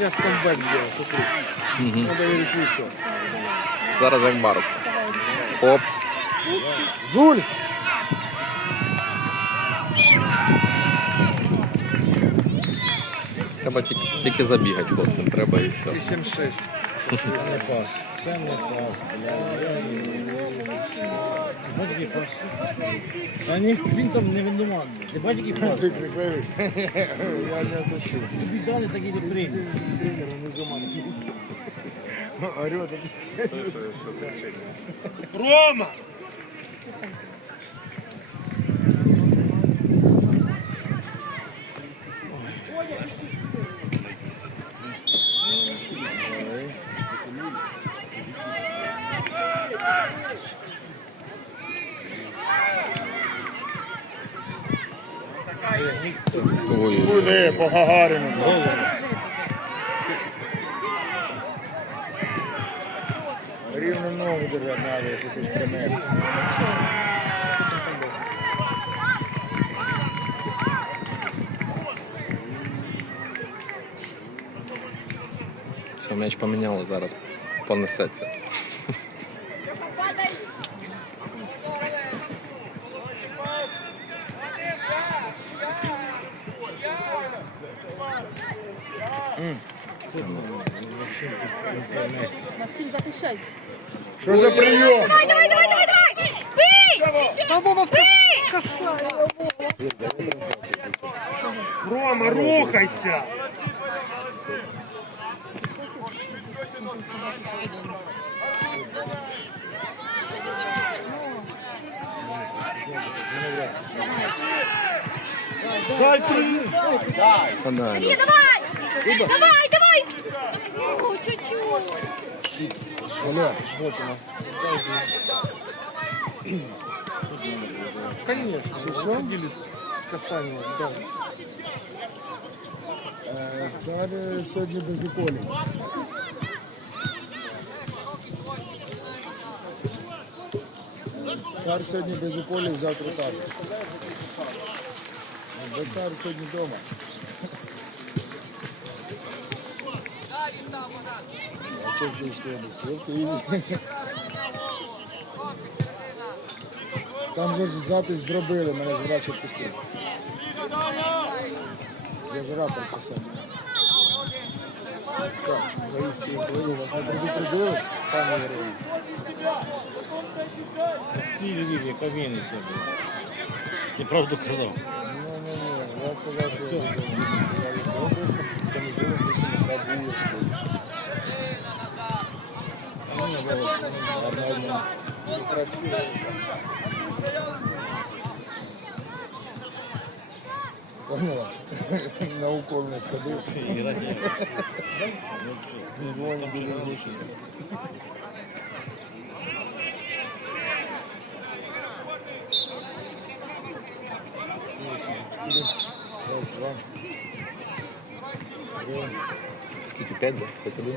Я скамбэк сделал, смотри. Надо верить все. Зараз. Оп. Жуль! Треба тільки, тільки забігати, хлопцям. Треба і все. 8-6. Це не пас. Це не пас, блядь. Бачиш, який пас? А ні, він там не виноватий. Ти бачиш, який пас? Ти прикривий. Я не отощу. Тобі дали такий не прийняв. Орет. Рома! Буде по Гагарину. Рівно ногу держати треба, якщо ти прямеш. все, м'яч поміняли, зараз понесеться. Максим, захищай. Що за прийом? Давай, давай, давай, давай, давай! Бий! Та Вова касає. Рома, рухайся! Дай три. Та да, Илья, давай! Давай, давай! Ну, чуть-чуть. Оля, Шмотина. Конечно, все ходили касание. Да. Е, Цар е, сьогодні без уколів. Цар сьогодні без уколів, завтра так. Бо цар сьогодні вдома. Там же запись зробили, мене жара пустили. Я жара писав. Так, Раїсі Ігорю, вас не предупредили, пане Ігорю? Ні, ні, ні, яка Вінниця була. Ти правду казав. Ні, ні, ні, я сказав, що я в області, в понеділок, більше не треба нормально. Красиво. Поняла? На укол не сходив. Двоє були глушити. Раз, два. Скільки? П'ять, да? Хоч один?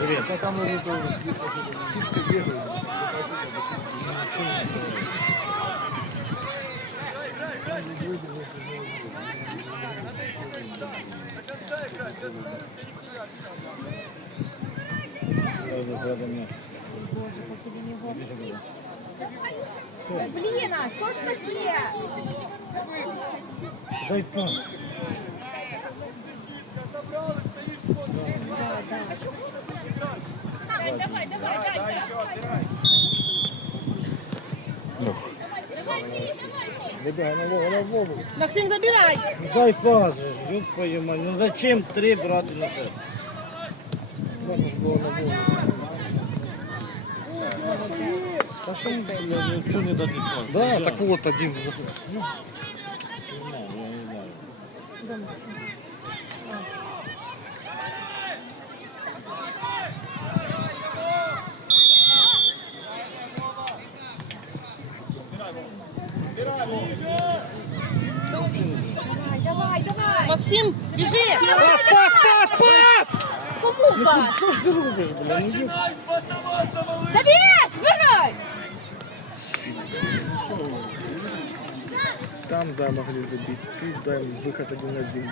Блин, да там уже то птичка бегает. Блин, а что ж таке? Дай пас. Давай, давай, давай, дай, дай. Вибігай на Вову, на Вову. Максим, забирай. Дай ж, ёб твою мать. Ну зачем три брати на це? Можна ж було на Вову. Та що, блядь, ну чого не дати? Да, так от один. Не знаю, я не знаю. Давай, давай, давай. Максим, біжи. Пас, пас, пас, пас! Кому пас? Що ж ти робиш, бля? Ну, йоп. Давид, збирай! Там, да, могли забить. Тут, да, выход один на один.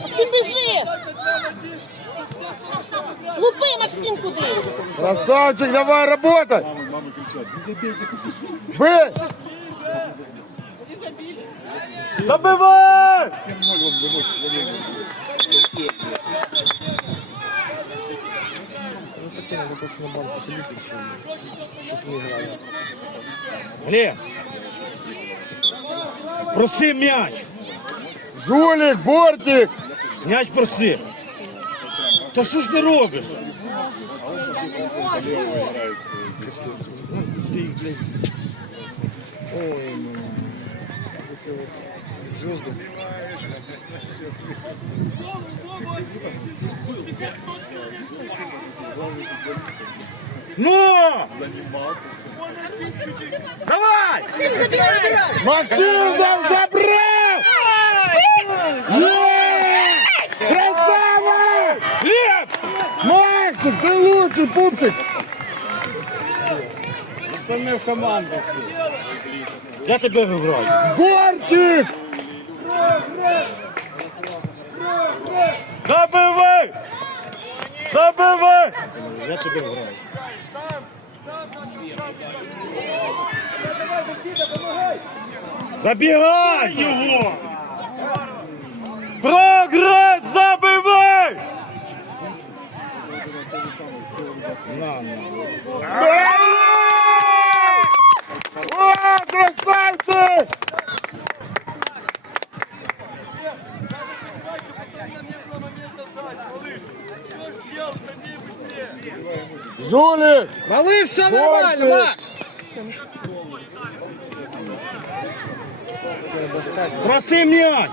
Максим, біжи. Лупи, Максим, кудись. Красавчик, давай работай! Бей! Забивай! Це не таке, надо просто на банку сидіти, що, щоб не грали. Глеб, проси м'яч. Жулик, бортик! М'яч проси. Та що ж ти робиш? Ты, блядь. Ой, ну. Звезды. Ну! Давай! Максим, забирай. Максим там забрал! Нет! Красава! Глеб! Максик, ты лучший, пупсик! Остальные в команду. Я тебе виграю. Бортик! Забивай! Забивай! Я тебе виграю. Забігай його! Прогрес забивай! На, на. О, красавчик! Жулик! Малыш, все нормально, Макс! Проси м'яч!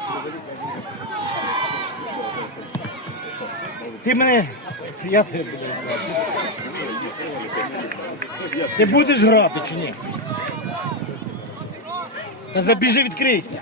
Ти мене. Я тебе буду грати. Ти будеш грати чи ні? Та забіжи відкрийся.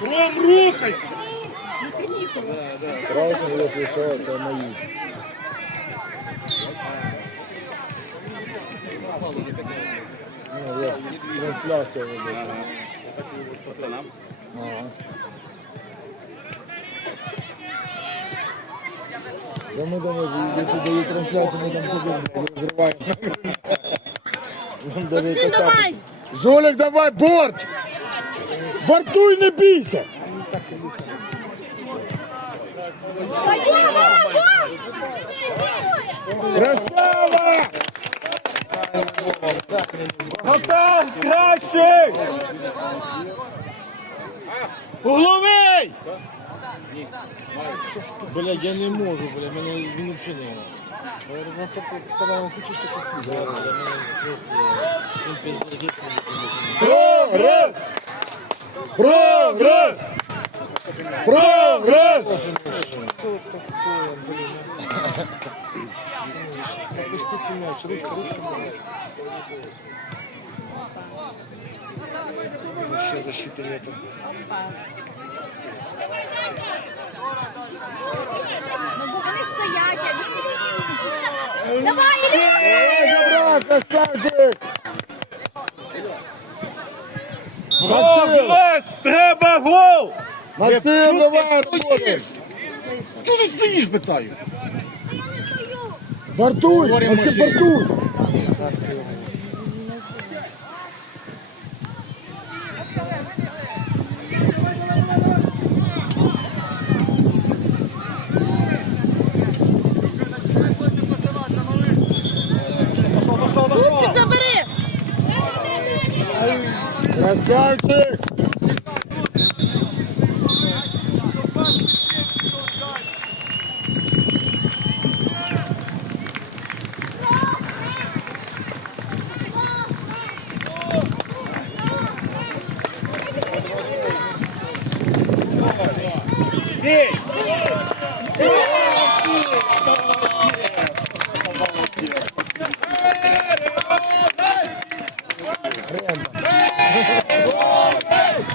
Ром, рухайся! Красный, если что, это мои. Ну, вот, трансляция вот эта. Пацанам. Ага. Да мы там, если дают трансляцию, мы там сидим, разрываем. Максим, давай. Жулик, давай, борт! Вартуй, не бійся! Красава! Готов кращий! Угловий! Блядь, я не можу, бля, мене він вчинив. Ну, то, по-моєму, хочеш таку фігу. Прогрес! Прогрес! Прогрес! Что вот такое, блин? Пропустите мяч, ручка, ручка, ручка. Вообще защиты нету. Ну, вони стоять, а він... Давай, Ілля! Давай, забрал, красавчик! Максим! Треба гол! Максим, давай, работаем! Що ти стоїш, питаю? Бартуй! Максим, бортуй. Красавчик.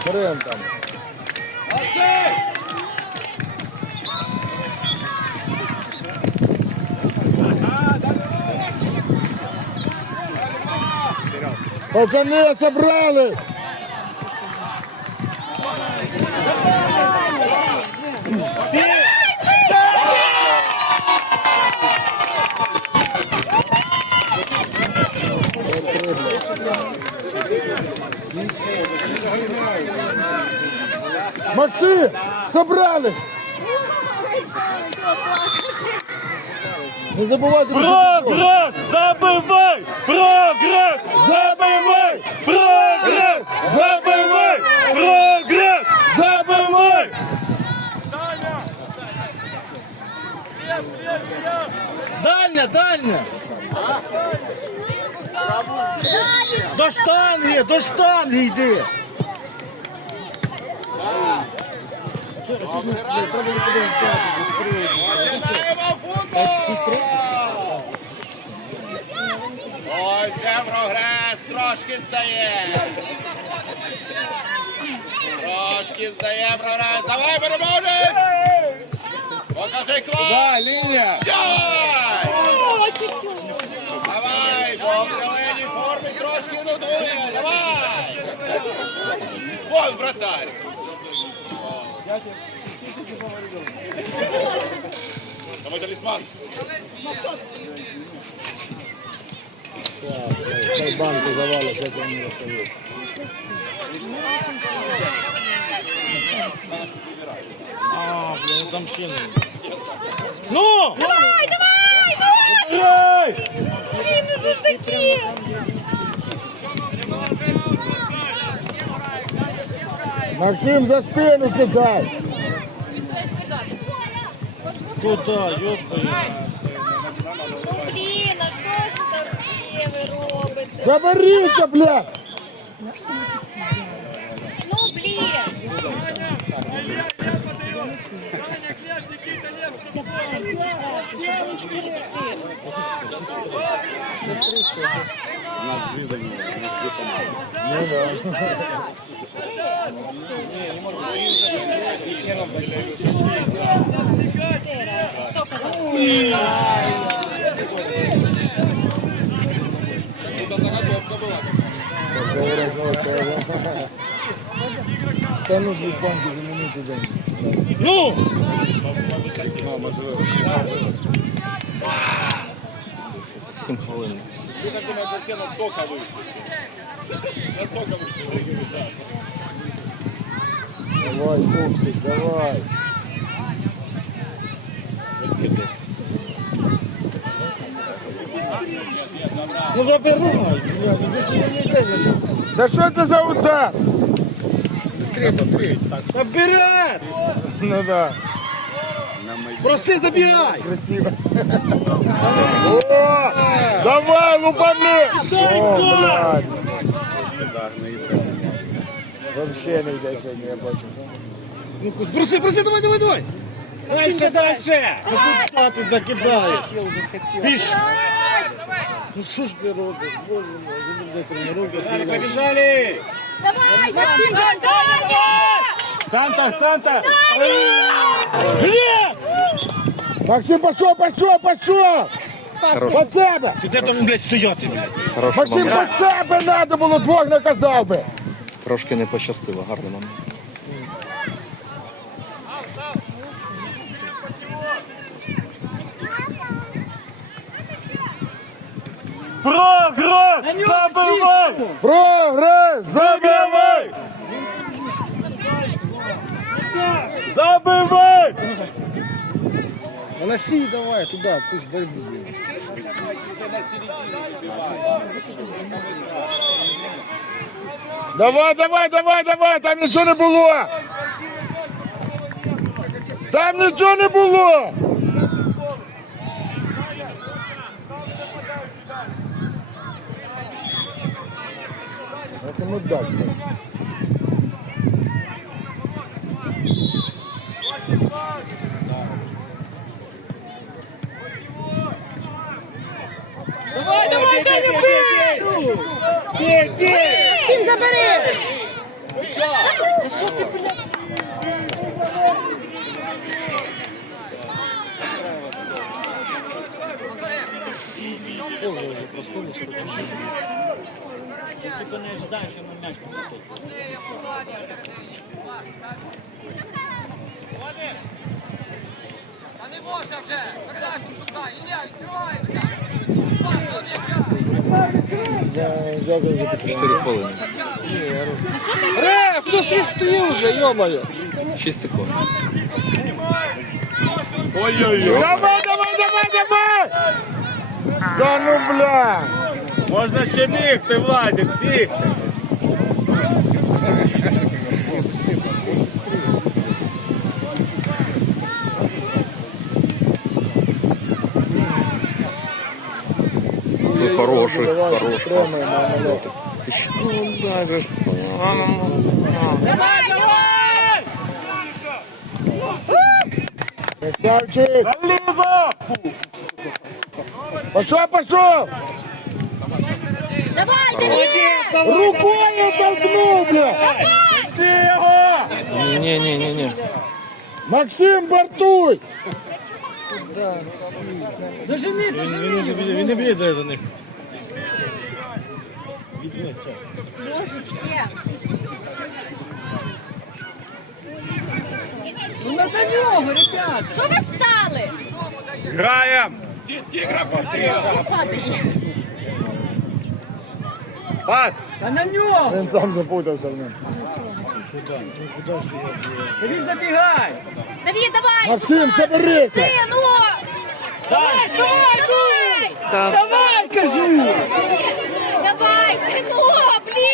Хрен там. Пацаны собрались! Максим, собрались! Не забувайте про Прогресс! Забивай! Прогресс! Забивай! Прогресс! Забивай! Прогресс! Забивай! Дальня, дальня! До штанги, до штанги йди! Ось же прогрес, трошки здає. Трошки здає прогрес. Давай, переможець! Покажи клас! Да, линия! Давай! О, чуть-чуть. Давай, бо в зеленій формі трошки нудує. Давай! Вон, вратарь! Давай, талісман! Хай банку завалить, я вам не розкажу. А, блин, там кинули. Ну! Давай, давай, давай! Блін, ну що ж таке? Максим, за спину кидай! Куда, ёпта. Блін, а що ж таке ви робите? Заберіться, блядь! Ну, блін. Давай, четвертий, чотири-чотири. Чотири. Хто казав? Це виразно того. Та ну, дві банки замінити день. Ну! Сім хвилин. Ти так думаєш, що всі настільки вийшли? Настільки вийшли. Давай, пупсик, давай. Ну забирай. Да що це за удар? Забирай! Ну да. Проси, забігай! Красиво. О, давай, лупани! О, блядь. Вообще не йде сьогодні, я бачу. Ну, проси, проси, давай, давай, давай! Дальше, дальше! Куда ти закидаєш? Піш! Ну що ж ти робиш? Боже мой, ви де тренування? Побіжали! Давай, Саня, Саня! Центр, центр! Максим, пошов, пошов, пошов! Под себе! Ти де там, блядь, стояти, блядь? Максим, под себе треба було, двох наказав би! Трошки не пощастило, гарно нам. Прогрес! Забивай! Прогрес! Забивай! Забивай! Носи давай туда, пусть борьбу будет. Давай, давай, давай, давай, там нічого не було. Там нічого не було. Як йому дати? Всім забери! Що ти, не можна вже! Передачу туди! Ілля, відкриваємося! 4 хвилини. Ре, хто свистує вже, йо-моє. 6 секунд. Ой-ой-ой! Давай, давай, давай, давай! Да ну бля! Можна ще бігти, Владик, бігти! хороший, Давай, хороший. підтримуємо амулети. Ну, дай же ж. Красавчик! Ліза! Пошел, пошел! Давай, Давид! Рукою толкнул, бля! Ці його! Ні, ні, ні, ні. Максим, бортуй! Він, він, не б'є- він не б'є до них. Божечки! Ну на нього, ребята. Що ви стали? Граєм! Що падає? Пас! Та на нього. Він сам запутався в ньому. Він забігай. Давид, давай! Максим, соберися! Сину! Давай, давай, давай! Давай, кажу.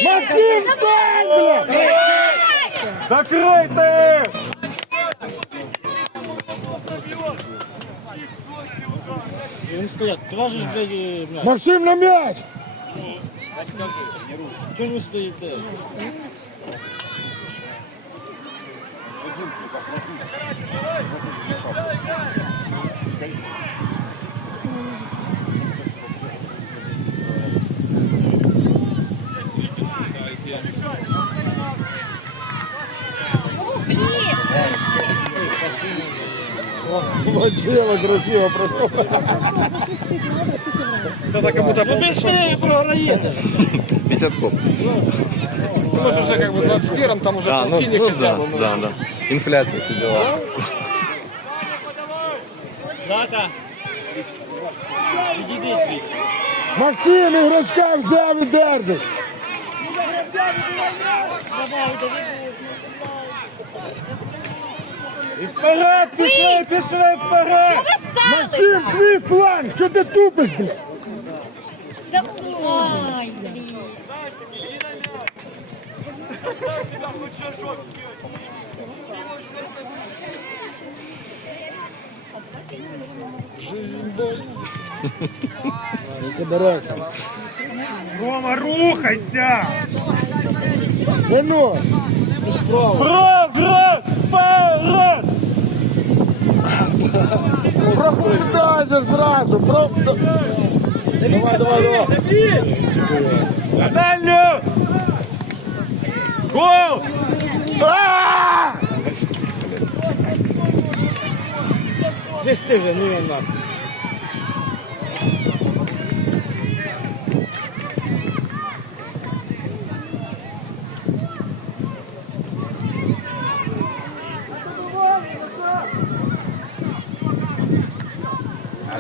Максим, встань. Два блядь, е, м'яч. Максим на м'яч! Чого ж ви стоїте? Ну, блін! Влачило, красиво пройшов. Та так, як будто ну, быстрее програєте. 50 коп. Ну, ми ж вже как бы 21 там уже А, ну, полтинник ну хотя да, бы. мы да, уже- да. Інфляція, всі дела. Зака. Іди звідти. Максим ігрочка взяв і держить. І вперед, пішли, пішли вперед! Що ви стали? Максим, твій фланг, що ти тупиш, бля? Давай, блін! Не забереться. Рома, рухайся! Вино! Прогрес! Вперед! Проповідай же зразу! Про... Давай, давай, давай! На дальню! Гол! А! Свисти вже, ну його нахуй.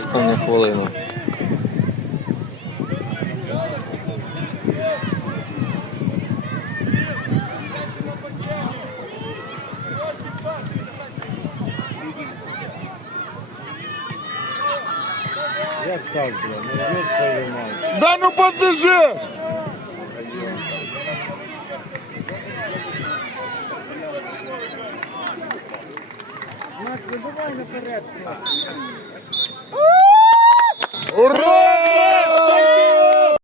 Остання хвилина.